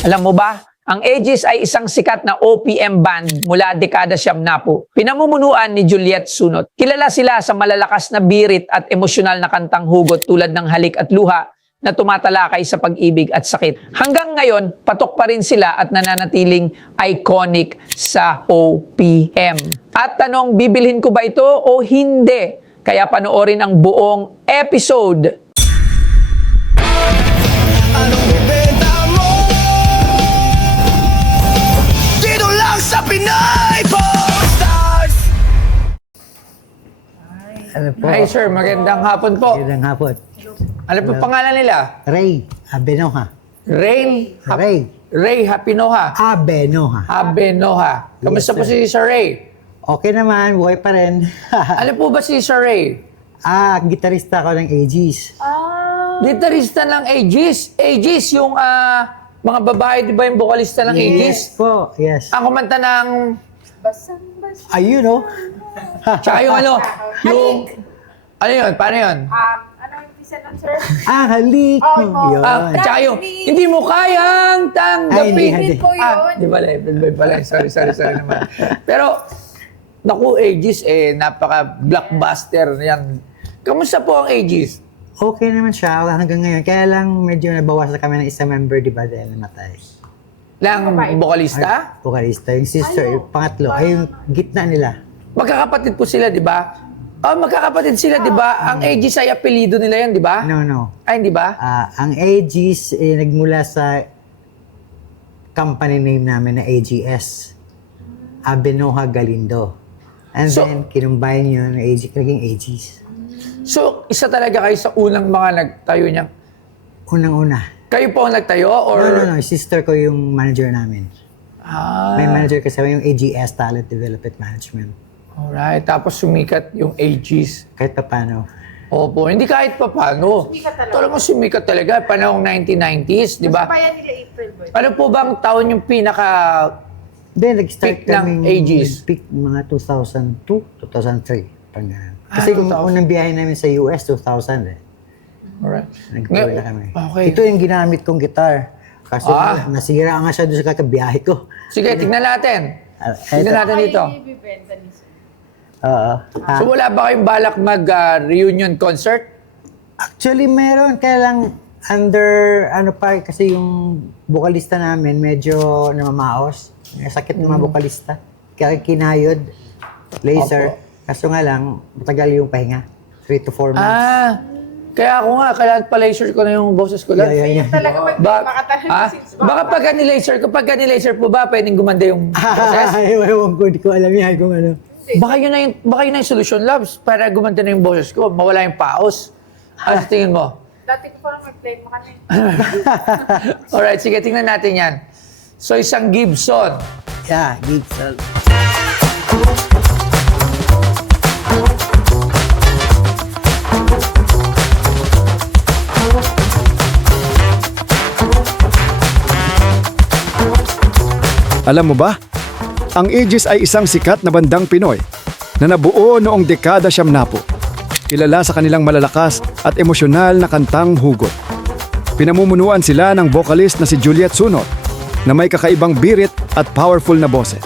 Alam mo ba, ang Aegis ay isang sikat na OPM band mula dekada 70. Pinamumunuan ni Juliet Sunot. Kilala sila sa malalakas na birit at emosyonal na kantang hugot tulad ng Halik at Luha na tumatalakay sa pag-ibig at sakit. Hanggang ngayon, patok pa rin sila at nananatiling iconic sa OPM. At tanong, bibilhin ko ba ito o hindi? Kaya panoorin ang buong episode. Anong ibenta mo? Dito lang sa Pinay Stars. Ano po? Hi sir, magandang hapon po. Magandang hapon. Ano po pangalan nila? Ray Abenoha. Ray Hapinoha. Abenoha. Abenoha. Kamusta Yes, po si Sir Ray? Okay naman, buhay pa rin. Ano po ba si Sir Ray? Gitarista ako ng Aegis. Gitarista ng Aegis. Aegis, yung mga babae, di ba yung vokalista ng Aegis? Yes po, yes. Ang kumanta ng... Ayun, no? Tsaka yung ano, yung... Ano yun? Paano yun? Ano yung pisa nun, sir? Halik mo. Oh, Yun. Tsaka yung, hindi mo kayang tanggapin. Ay, hindi. po yun. Di pala, pala. Sorry naman. Pero, naku, Aegis, napaka-blockbuster yan. Kamusta po ang Aegis? Okay naman siya hanggang ngayon. Kaya lang medyo nabawasan kami ng isang member, di ba, dahil namatay. Lang vokalista? Vocalista, yung sister, yung pangatlo, ay yung gitna nila. Magkakapatid po sila, di ba? Oh, magkakapatid sila, di ba? Ang Aegis ay apelido nila yan, di ba? No. Ay, hindi ba? Ang Aegis, nagmula sa company name namin na AGS. Abenoha Galindo. And So- then, kinumbine yun, naging Aegis. So, isa talaga kayo sa unang mga nagtayo niya. Unang-una. Kayo po ang nagtayo? Or... No. Sister ko yung manager namin. May manager kasi yung AGS, Talent Development Management. Alright. Tapos sumikat yung Aegis. Kahit pa paano. Opo. Hindi kahit pa paano. Sumikat talaga. Talagang sumikat talaga. Panahong 1990s, di ba? Bayan nila April Boy. Ano po bang taon yung pinaka... Then, nag-start Peak ng kami Aegis. Peak mga 2002, 2003. Parang ganun. Kasi yung 2000. unang biyahe namin sa US, 2000 eh. Alright. Nag-tour na kami. Okay. Ito yung ginamit kong gitar. Kaso nasira nga siya doon sa kakabiyahe ko. Sige, tignan natin. Tignan natin dito. Ay, ibibenta ni sir. Oo. So wala ba kayong balak mag-reunion concert? Actually, meron. Kaya lang under, kasi yung vokalista namin medyo namamaos. May sakit ng mga vokalista. Kaya kinayod, laser. Kaso nga lang, matagal yung pahinga. 3 to 4 months. Kaya ako nga, kailangan pa-laser ko na yung boses ko lang. Yeah. Talaga Baka pagka ni-laser po ba, pwedeng gumanda yung boses? Ay, ewan ko, di ko alam yan kung ano. Baka yun na yung solution, Labs, para gumanda na yung boses ko, mawala yung paos. Ano sa tingin mo? Dati ko parang mag-play mo kanina. Alright, sige, tingnan natin yan. So, isang Gibson. Yeah, Gibson. Alam mo ba? Ang Aegis ay isang sikat na bandang Pinoy na nabuo noong dekada 70. Kilala sa kanilang malalakas at emosyonal na kantang hugot. Pinamumunuan sila ng vocalist na si Juliet Sunot na may kakaibang birit at powerful na boses.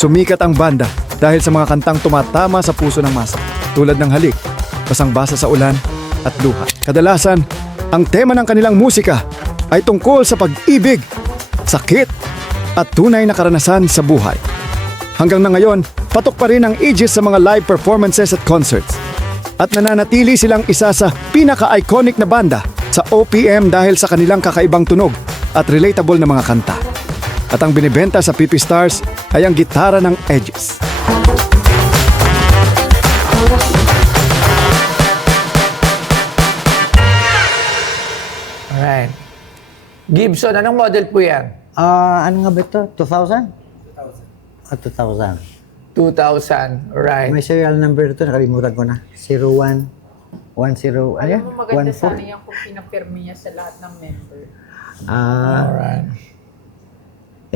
Sumikat ang banda dahil sa mga kantang tumatama sa puso ng masa tulad ng Halik, Basang-basa sa Ulan at Luha. Kadalasan, ang tema ng kanilang musika ay tungkol sa pag-ibig, sakit, at tunay na karanasan sa buhay. Hanggang na ngayon, patok pa rin ang Aegis sa mga live performances at concerts. At nananatili silang isa sa pinaka-iconic na banda sa OPM dahil sa kanilang kakaibang tunog at relatable na mga kanta. At ang binibenta sa PP Stars ay ang gitara ng Aegis. Alright. Gibson, anong model po yan? Ano nga ba ito? 2000? 2000. 2000, alright. May serial number ito, nakalimutan ko na. 01, 10, ano yan? Alam mo, maganda 14. sana yan kung pinapirmi niya sa lahat ng member. Alright.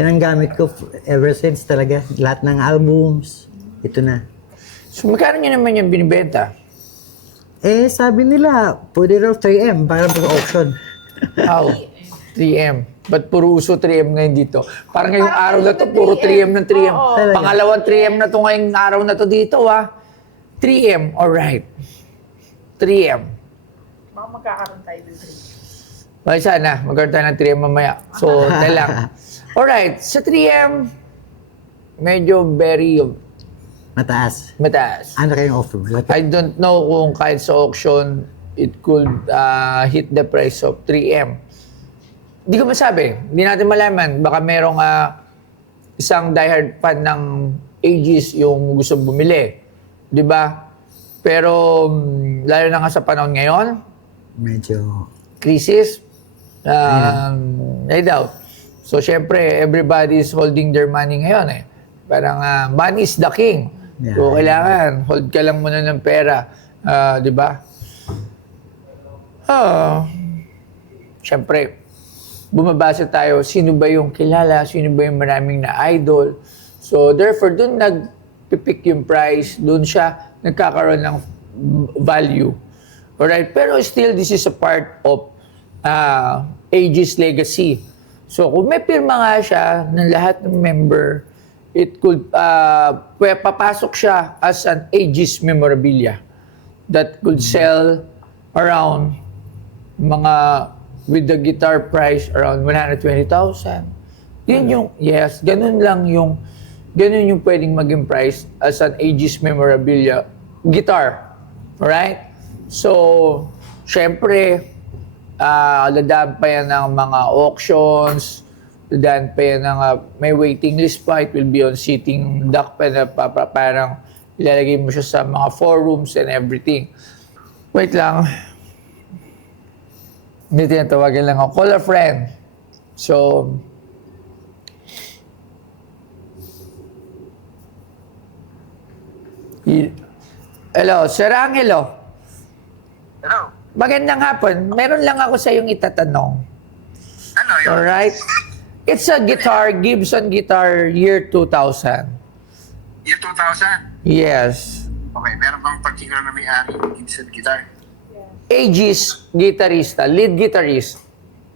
Yan ang gamit ko ever since talaga. Lahat ng albums, ito na. So, magkano nyo naman yung binibenta? Sabi nila, pwede raw 3M para sa auction. How? 3M. Ba't puro uso 3M ngayon dito? Parang ngayong araw na to, puro 3M ng 3M. Oo. Pangalawang 3M na to ngayong araw na to dito, 3M, alright. 3M. Baka magkakaroon tayo ng 3. Ay, sana. Magkaroon tayo ng 3M mamaya. So, tayo lang. Alright, sa 3M, medyo very Mataas. mataas. Ano kayong offer mo? I don't know kung kahit sa auction, it could hit the price of 3M. Hindi ko masabi. Hindi natin malaman. Baka merong isang diehard fan ng Aegis yung gusto bumili. Di ba? Pero, lalo na nga sa panahon ngayon, Medyo... crisis, I doubt. So, syempre, everybody is holding their money ngayon eh. Parang, money is the king. Yeah. So, kailangan, hold ka lang muna ng pera. Di ba? Syempre, bumabasa tayo, sino ba yung kilala, sino ba yung maraming na idol. So, therefore, dun nagpipick yung price, dun siya nagkakaroon ng value. Alright? Pero still, this is a part of Aegis legacy. So, kung may pirma nga siya ng lahat ng member, it could, papasok siya as an Aegis memorabilia that could sell around mga, with the guitar price around 120,000. Yun yung, yes, ganun yung pwedeng maging price as an Aegis memorabilia guitar. Alright? So, syempre, dadaan pa yan ng mga auctions, dadaan pa yan ng may waiting list pa, it will be on sitting duck pa na parang ilalagay mo siya sa mga forums and everything. Wait lang. Hindi tinatawagan lang ako. Call a friend. So, hello, Sir Angelo. Hello. Magandang hapon. Meron lang ako sa iyong itatanong. Ano yun? Alright? It's a guitar, Gibson guitar, year 2000. Year 2000? Yes. Okay, meron bang particular na may-ari ng Gibson guitar? Aegis guitarista, lead guitarist.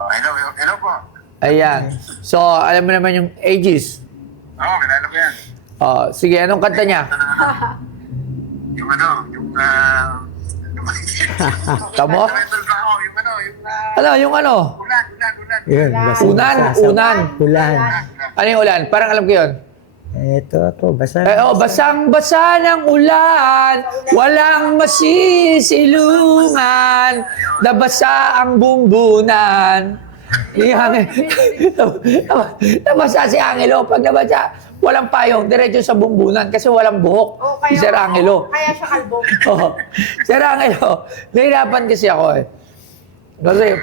Oh, hello po. Ayan. So, alam mo naman yung Aegis. Oo, kilala ko yan. Sige, anong kanta niya? Yung ano, yung... Tamo? Metal ba ako? Yung ano, yung... Ano, yung ano? Ulan. Yun, Unan. Ulan. Ano yung ulan? Parang alam ko yun. Ito, basa. Basang-basa ng ulan, walang masisilungan, nabasa ang bumbunan. Nabasa si Angelo. Pag nabasa, walang payong, diretso sa bumbunan kasi walang buhok. Si Sir Angelo. Kaya siya kalbo. Oh, Sir Angelo, nahirapan kasi ako eh. Kasi,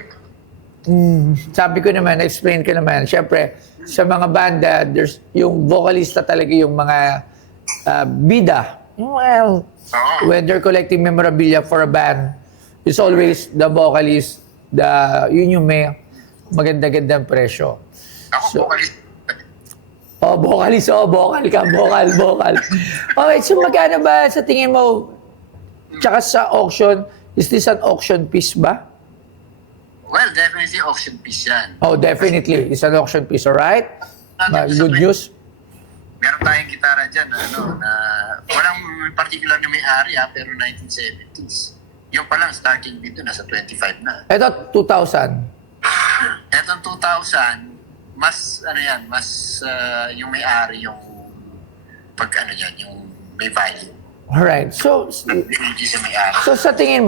sabi ko naman, explain ko naman, syempre, sa mga banda, there's yung vocalista talaga yung mga bida. Well, when they're collecting memorabilia for a band, it's always the vocalist, yun yung may maganda-gandang presyo. Ako vocalist. Vocalist, vocal ka, vocal. Okay, so magkano ba sa tingin mo, tsaka sa auction, is this an auction piece ba? Well, definitely auction piece yan. Oh, definitely. It's an auction piece, alright? Good news. Meron tayong gitara dyan na walang particular na may-ari pero 1970s. Yung palang starting bid nasa 25 na. Ito, 2,000. Etong 2,000, mas yung may-ari yung yung may value. Alright. So, Hindi sa may-ari. so sa tingin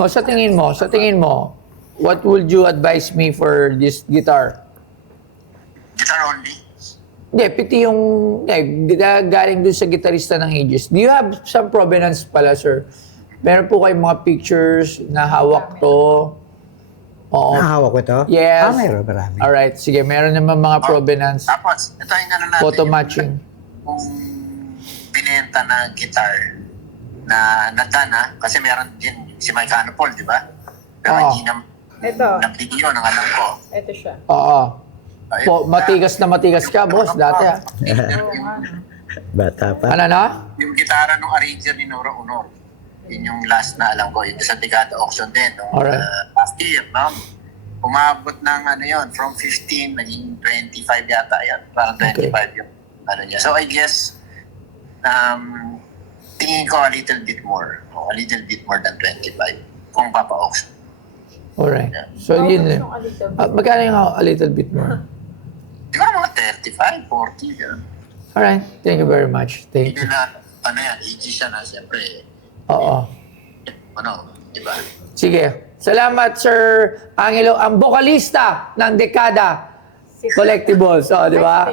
mo, what would you advise me for this guitar? Guitar only? Hindi, piti yung galing dun sa gitarista ng Aegis. Do you have some provenance pala, sir? Meron po kayong mga pictures na hawak to? Oo. Nahawak ko to? Yes. Mayroon, marami. Alright, sige. Meron naman mga provenance. Tapos, ito yung natin. Photo matching. Kung binenta na guitar na nadana, kasi meron din si Mike Hanopol, di ba? Pero Oo. hindi na Ito. nabigyo ng alam ko. Ito siya. Oo. Matigas na matigas ka, boss, dati ah. Bata pa. Ano na? Yung gitara ng arranger ni Nora Honor. Yun yung last na alam ko. Yun sa Dekada auction din. Nung, Alright. last year, no? umabot ng ano yon, from 15 naging 25 yata yan, parang 25 yung ano niya. So I guess tingin ko a little bit more, a little bit more than 25 kung papa-auction. Alright. So, yun din. Magkano yung a little bit more? Siguro mga 35, 40, gano'n. Alright. Thank you very much. Thank Hindi you. na, ano yan, easy siya na, siyempre, Oo. ano, di ba? Sige. Salamat, Sir Angelo. Ang bokalista ng Dekada Collectibles. O, di ba?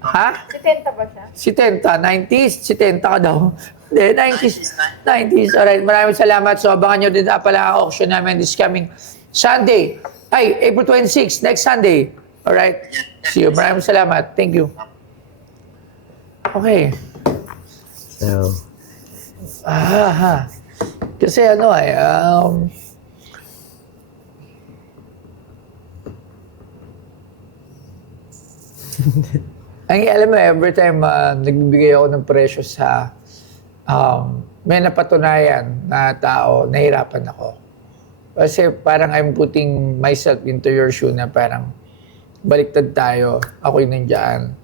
Ha? Si Tenta ba siya? Si Tenta. 90s. Si Tenta ka daw. Hindi, 90s. Alright. Maraming salamat. So, abangan nyo din na pala ang auction namin this coming Sunday. Ay, April 26, next Sunday. Alright. See you. Maraming salamat. Thank you. Okay. So, Kasi ano alam mo, every time nagbibigay ako ng presyo sa may napatunayan na tao, nahirapan ako. Kasi parang I'm putting myself into your shoe na parang baliktad tayo, ako'y nandiyan.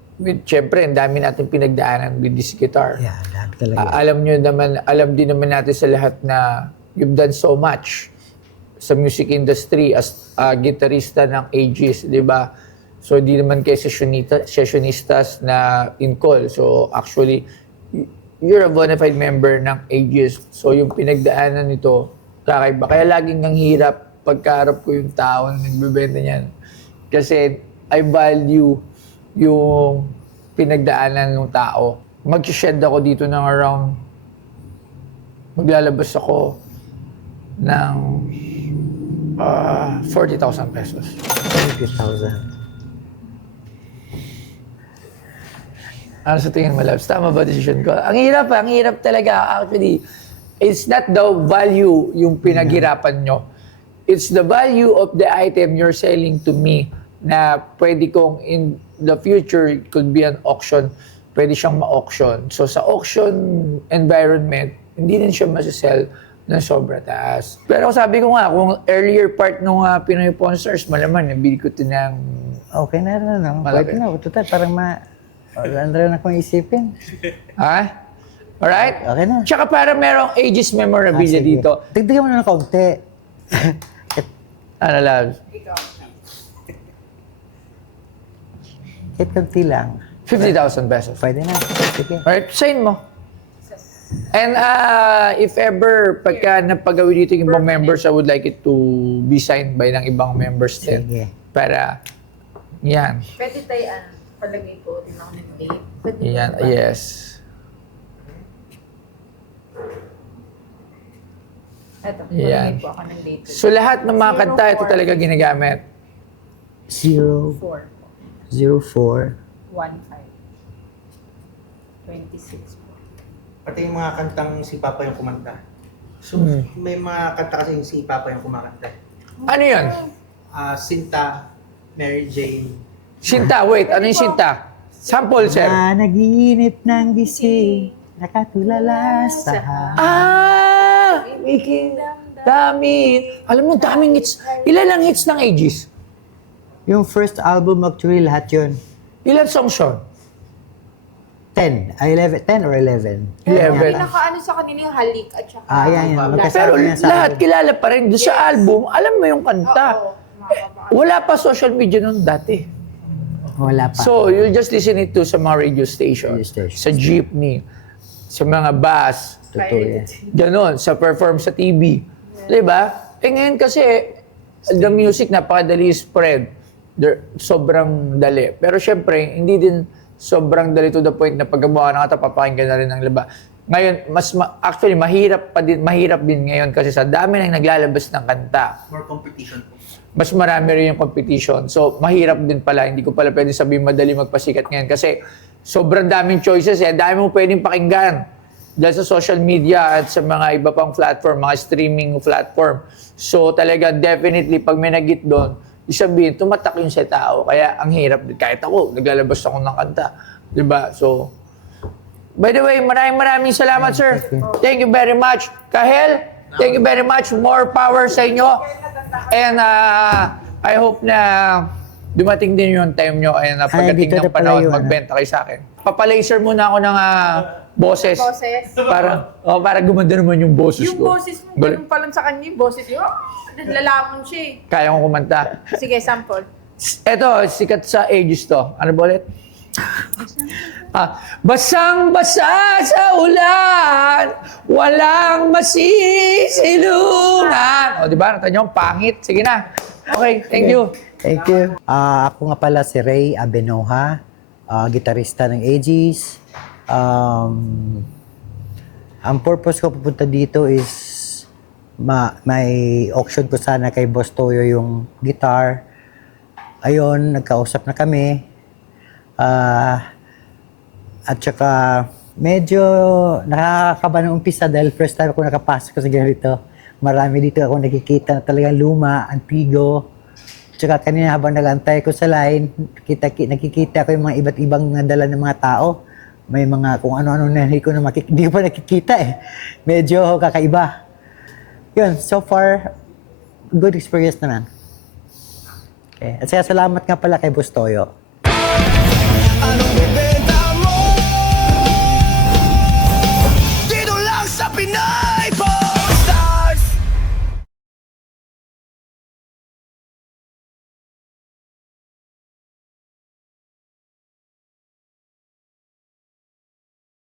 Siyempre, ang dami natin pinagdaanan with this guitar. yeah, dami talaga. Alam din naman natin sa lahat na you've done so much sa music industry as gitarista ng Aegis, di ba? So, di naman kayo sessionistas na in call. So, actually, you're a bona fide member ng Aegis. So, yung pinagdaanan nito, kakaiba. Kaya laging ang hirap pagkaharap ko yung tao na nagbebenta niyan. Kasi, I value yung pinagdaanan ng tao. Mag-shed ako dito ng around, maglalabas ako ng 40,000 pesos. 50,000. Ano sa tingin mo, Labs? Tama ba decision ko? Ang hirap talaga. Actually, it's not the value yung pinaghirapan nyo. It's the value of the item you're selling to me na pwede kong in the future, it could be an auction, pwede siyang ma-auction. So sa auction environment, hindi din siya masasell na sobra taas. Pero sabi ko nga, kung earlier part nung Pinoy Pawn Stars, malaman, nabili ko ito ng Okay na rin, no? Malaki. Pwede na. Total, parang wala na rin akong isipin. ha? Alright? Okay na. Tsaka para merong Aegis memorabilia Sige. dito. Dagdagan mo na ng kaunti. Ano, Labs? Kahit kaunti lang. 50,000 pesos. Pwede na. Sige. Alright, sign mo. And if ever, pagka napagawi dito yung ibang members, I would like it to be signed by ng ibang members din. Sige. Para, yan. Pwede tayo, palagay ko din ako ng date. Pwede Yan, ba? yes. Eto, Yan. palagay po ako ng date. So lahat ng mga kanta, ito talaga ginagamit. 0, 4 04. 1 5 26 po. Pati yung mga kantang si Papa yung kumanta. So, may mga kanta kasi yung si Papa yung kumakanta. Ano yun? Sinta, Mary Jane. Sinta, wait. Ano yung Sinta? Sample, sir. Naginip ng gising, nakatulala sa Making dami. Alam mo, daming hits. Ilan ang hits ng Aegis? Yung first album, actually, lahat yun. Ilan songs yun? 10. 10 or 11. 11. Pinaka sa kanila yung halik at saka... Yan. Pero Magkasama yan sa lahat album. kilala pa rin. Doon sa album, alam mo yung kanta. Oo, makakapaka- Wala pa social media noon dati. Wala pa. So, you'll just listen it to sa mga radio station, Radio station. sa jeepney, sa mga bus, Totoo yan. ganon, sa perform sa TV. Diba? Eh ngayon kasi, the music napakadali spread. Sobrang dali. Pero syempre, hindi din sobrang dali to the point na paggawa ng kata, papakinggan na rin ng liba. Ngayon, actually, mahirap din ngayon kasi sa dami nang naglalabas ng kanta. More competition po. Mas marami rin yung competition. So, mahirap din pala. Hindi ko pala pwede sabihin madali magpasikat ngayon kasi sobrang daming choices eh. Dami mo pwedeng pakinggan dahil sa social media at sa mga iba pang platform, mga streaming platform. So, talaga, definitely, pag may nag-hit doon, isabihin, tumatak yun sa tao. Kaya, ang hirap. Kahit ako, naglalabas ako ng kanta. Diba? So, by the way, maraming salamat, sir. Thank you very much. Kahel, thank you very much. More power sa inyo. And I hope na dumating din yung time nyo ay na pagdating dito ng na pala panahon, yun, magbenta kayo sa akin. Papalaser muna ako ng boses. Boses. Para gumanda naman yung boses Yung ko. boses mo, ganun pa lang sa kanya yung boses yun. Lalamon siya eh. Kaya kong kumanta. Sige, sample. Eto, sikat sa ages to. Ano ba ulit? Basang-basa sa ulan, walang masisilungan. O, di ba? Natan nyo, pangit. Sige na. Okay, thank you. Thank you. Ako nga pala si Ray Abenoja, gitarista ng Aegis. Ang purpose ko pupunta dito is may auction ko sana kay Boss Toyo yung guitar. Ayun, nagkausap na kami. At saka medyo nakakaba ng umpisa dahil first time ako nakapasok sa ganito. Marami dito ako nakikita na talagang luma, antigo. Tsaka kanina habang nag-antay ko sa line, nakikita ko yung mga iba't ibang dala ng mga tao. May mga kung ano-ano na hindi ko pa nakikita eh. Medyo kakaiba. Yun, so far, good experience naman. Okay. At salamat nga pala kay Boss Toyo. Anong